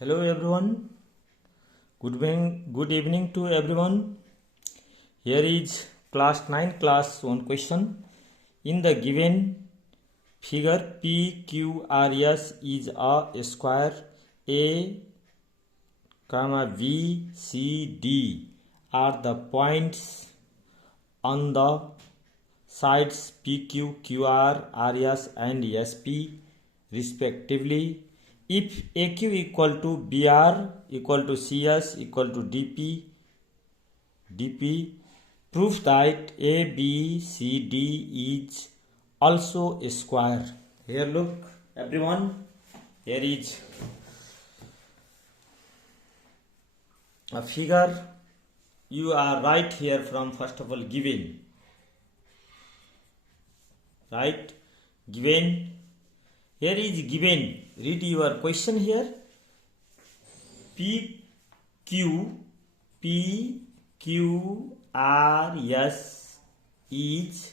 Hello everyone. Good evening to everyone. Here is class 9 class 1 question. In the given figure, PQRS is a square. A, B, C, D are the points on the sides PQ, QR, RS and SP respectively. If AQ equal to BR equal to CS equal to DP, prove that ABCD is also a square. Here look everyone, here is a figure. You are right here from first of all given. Right? Given. Here is given. Read your question here. PQRS is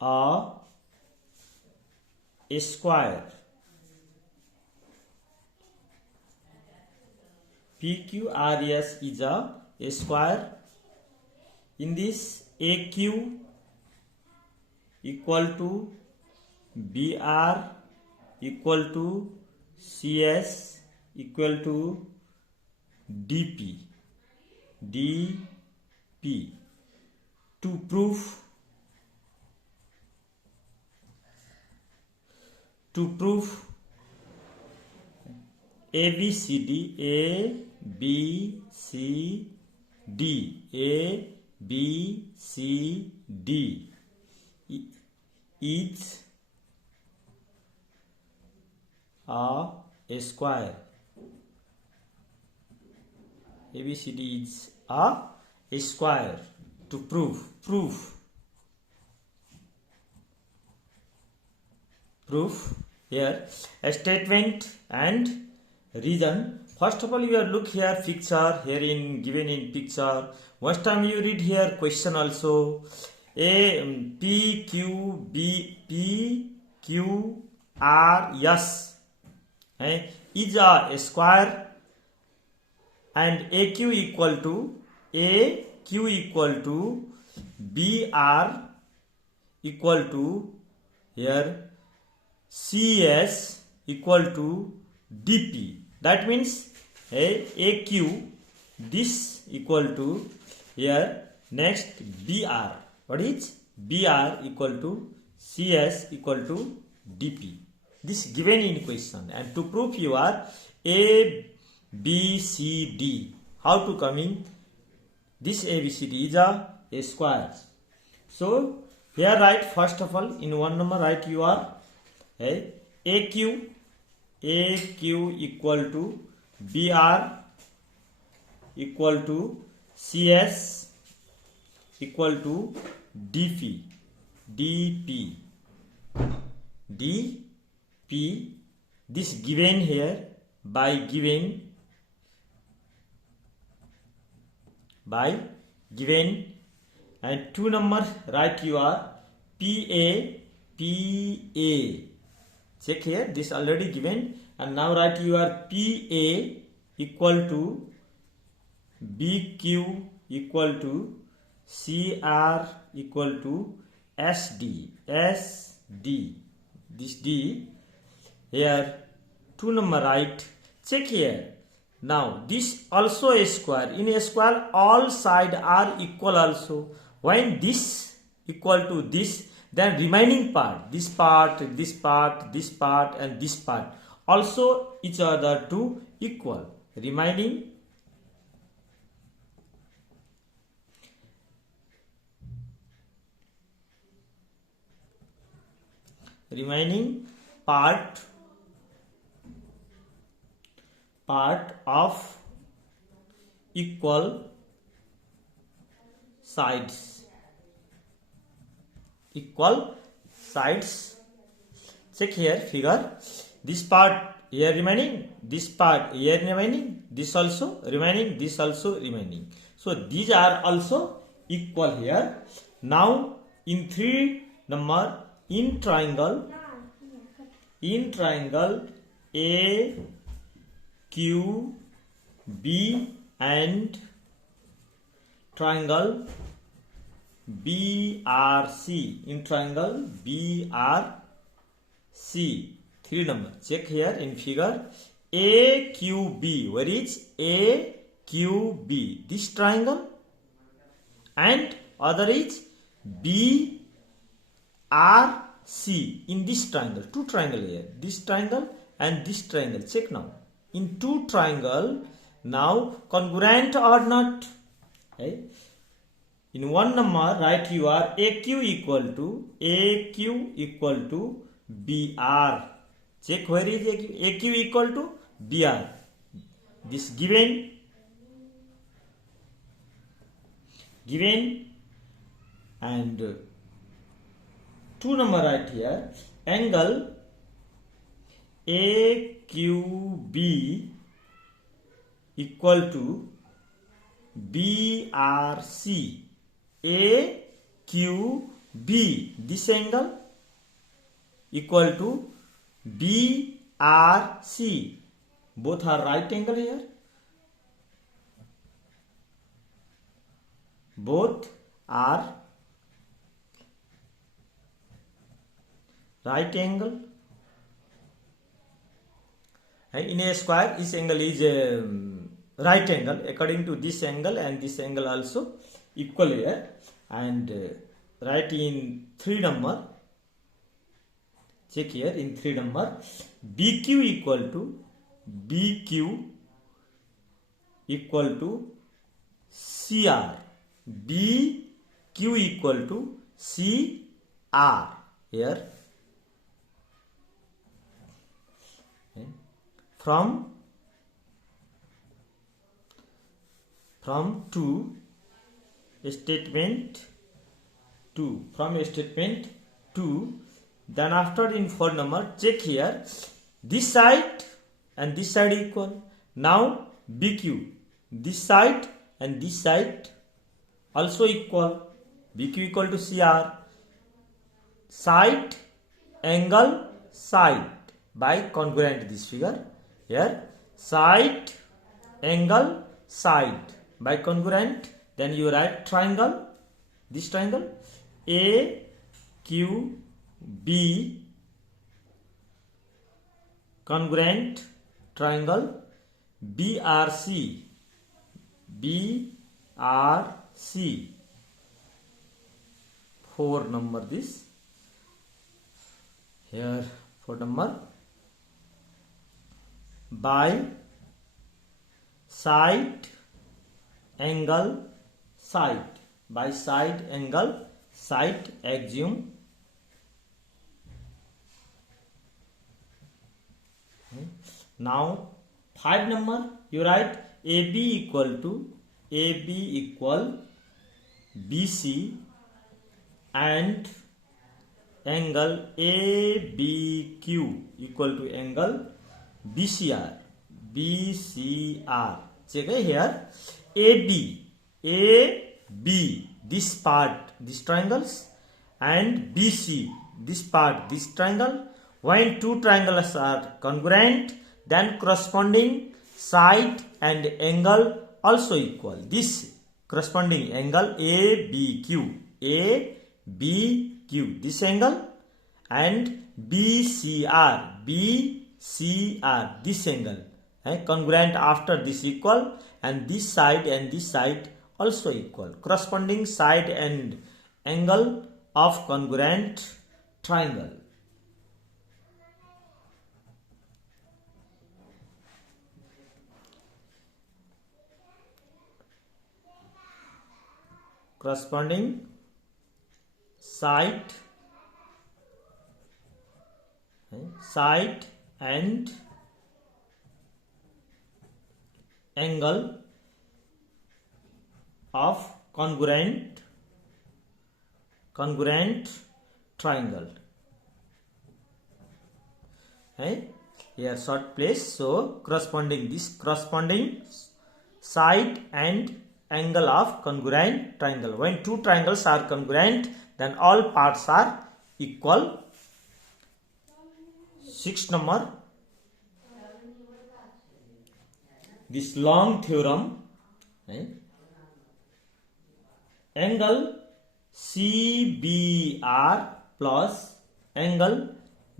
a square. PQRS is a square. In this, AQ equal to BR equal to CS equal to DP. To prove ABCD is a square. ABCD is a square. To prove here a statement and reason. First of all, you look here picture here in given in picture. Once time you read here question also. PQRS is a square and AQ equal to BR equal to here CS equal to DP. That means AQ this equal to here next BR. What is BR equal to CS equal to DP. This given in question, and to prove you are ABCD. How to come in? This ABCD is a square. So here write first of all in one number write you are AQ equal to BR equal to CS equal to DP. This given here by given and two number write you are PA. Check here, this already given, and now write you are PA equal to BQ equal to CR equal to SD. This D here two number right. Check here. Now this also a square. In a square all sides are equal also. When this equal to this, then remaining part, this part and this part also each other to equal. Remaining part of equal sides. Check here figure. This part here remaining, this part here remaining, this also remaining, this also remaining. So these are also equal here. Now in 3 number in triangle A Q B and triangle BRC. In triangle BRC, 3 number. Check here in figure. AQB. Where is AQB? This triangle, and other is BRC. In this triangle, two triangle here. This triangle and this triangle. Check now. In two triangle, now congruent or not? Okay. In one number, write your AQ equal to BR. Check where is AQ? AQ equal to BR. This given and 2 number right here. Angle AQB equal to BRC. AQB, this angle equal to BRC. Both are right angle here. Both are right angle. And in a square, this angle is right angle according to this angle, and this angle also equal here. And write in 3 number. Check here in 3 number. BQ equal to CR. BQ equal to CR here. Okay. From 2 statement 2. From statement 2. Then after in 4 number, check here. This side and this side equal. Now BQ. This side and this side also equal. BQ equal to CR. Side, angle, side. By congruent this figure. Here. Side, angle, side. By congruent. Then you write triangle. This triangle. AQB congruent triangle BRC. 4 number this. Here 4 number. By side, angle, side. By side, angle, side, axiom. Now 5 number, you write AB equal BC and angle ABQ equal to angle BCR. Check here. AB, this part, this triangles, and BC, this part, this triangle. When two triangles are congruent, then corresponding side and angle also equal. This corresponding angle ABQ, this angle, and BCR, this angle. Congruent after this equal, and this side also equal. Corresponding side and angle of congruent triangle. Corresponding side and angle of congruent triangle. Here short place. So corresponding side and angle of congruent triangle. When two triangles are congruent, then all parts are equal. 6 number. this long theorem, angle CBR plus angle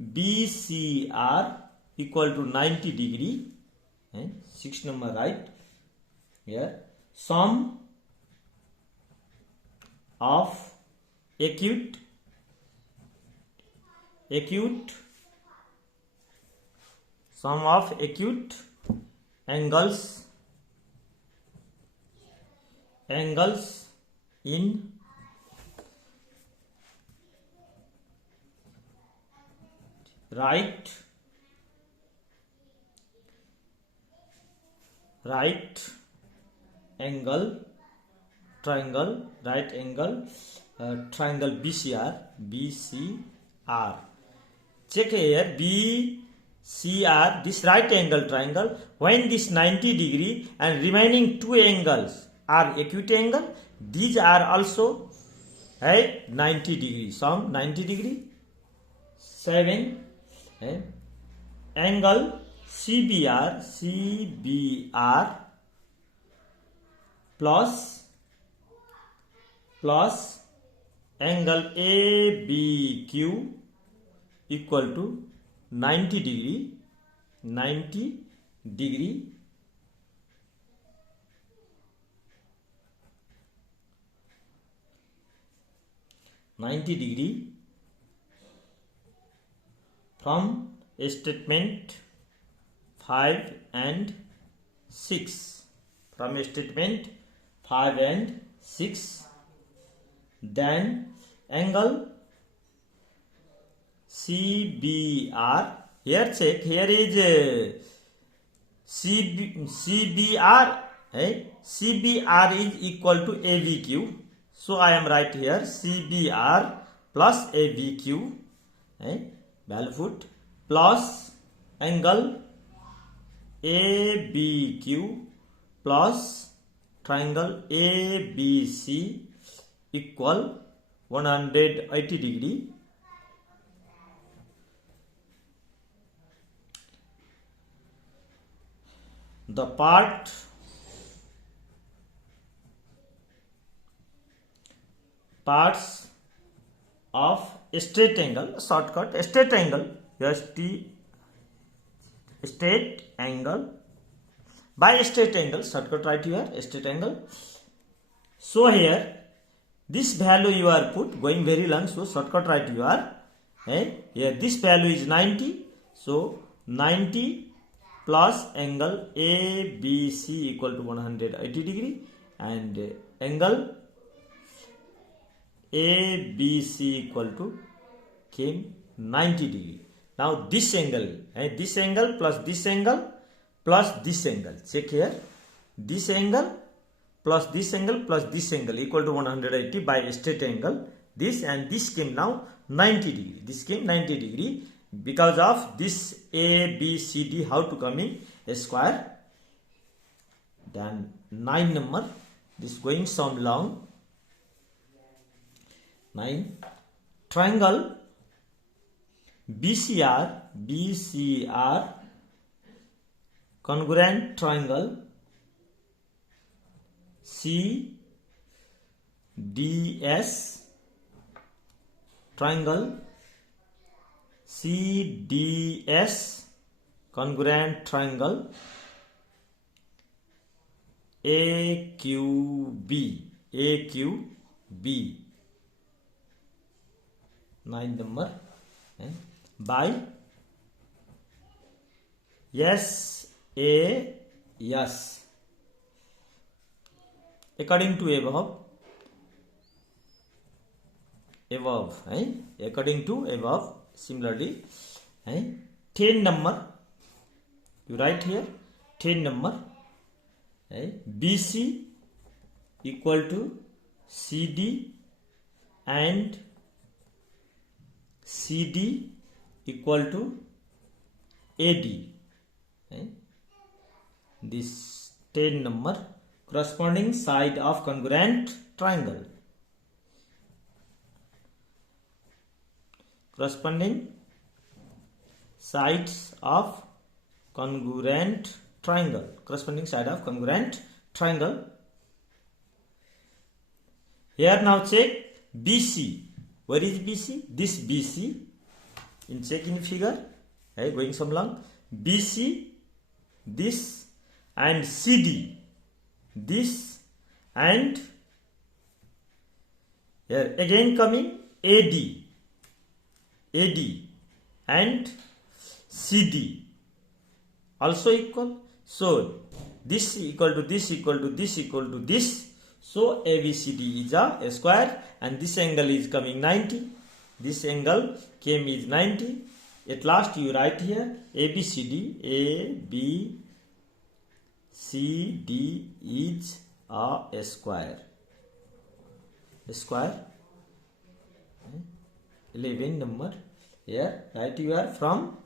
BCR equal to 90 degree. 6 number right here. Sum of acute sum of acute angles in right angle triangle BCR. Check here, BCR, this right angle triangle, when this 90 degree and remaining two angles are acute angle, these are also at 90 degree. Sum 90 degree. 7 angle CBR plus angle ABQ equal to 90 degree. 90 degree from statement 5 and 6. From statement 5 and 6. Then angle CBR. Here check. Here is CBR. CBR is equal to ABQ. So I am write here CBR plus ABQ. Barefoot plus angle ABQ plus triangle ABC equal 180 degree. The parts of straight angle, shortcut straight angle, straight angle, by straight angle, shortcut right here, straight angle. So here this value you are put going very long, so shortcut right you are here this value is 90, so 90 plus angle ABC equal to 180 degree and angle ABC equal to came 90 degree. Now this angle plus this angle plus this angle. Check here, this angle plus this angle plus this angle equal to 180 by straight angle. This and this came now 90 degree. This came 90 degree because of this ABCD. How to come in a square? Then 9 number. This going some long. 9 triangle BCR congruent triangle CDS triangle CDS congruent triangle AQB 9 number by SAS according to above according to above. Similarly 10 number you write here, 10 number BC equal to CD and CD equal to AD. This 10 number corresponding side of congruent triangle. Corresponding sides of congruent triangle, corresponding side of congruent triangle. Here now check BC. Where is BC? This BC. In check in figure. Hey, going some long. BC, this, and CD. This, and here again coming AD. AD and CD also equal. So this equal to this equal to this equal to this. So ABCD is a square, and this angle is coming 90. This angle came is 90. At last you write here ABCD. ABCD is a square. A square. 11 number. Here write you are from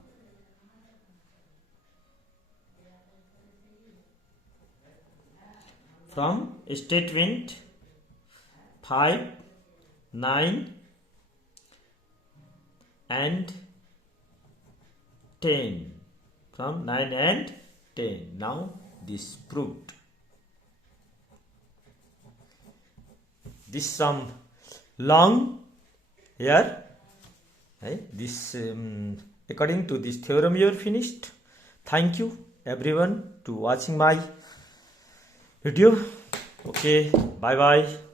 statement 5, 9 and 10. From 9 and 10. Now this proved. This some long here. This according to this theorem you are finished. Thank you everyone to watching my video. Okay, bye bye.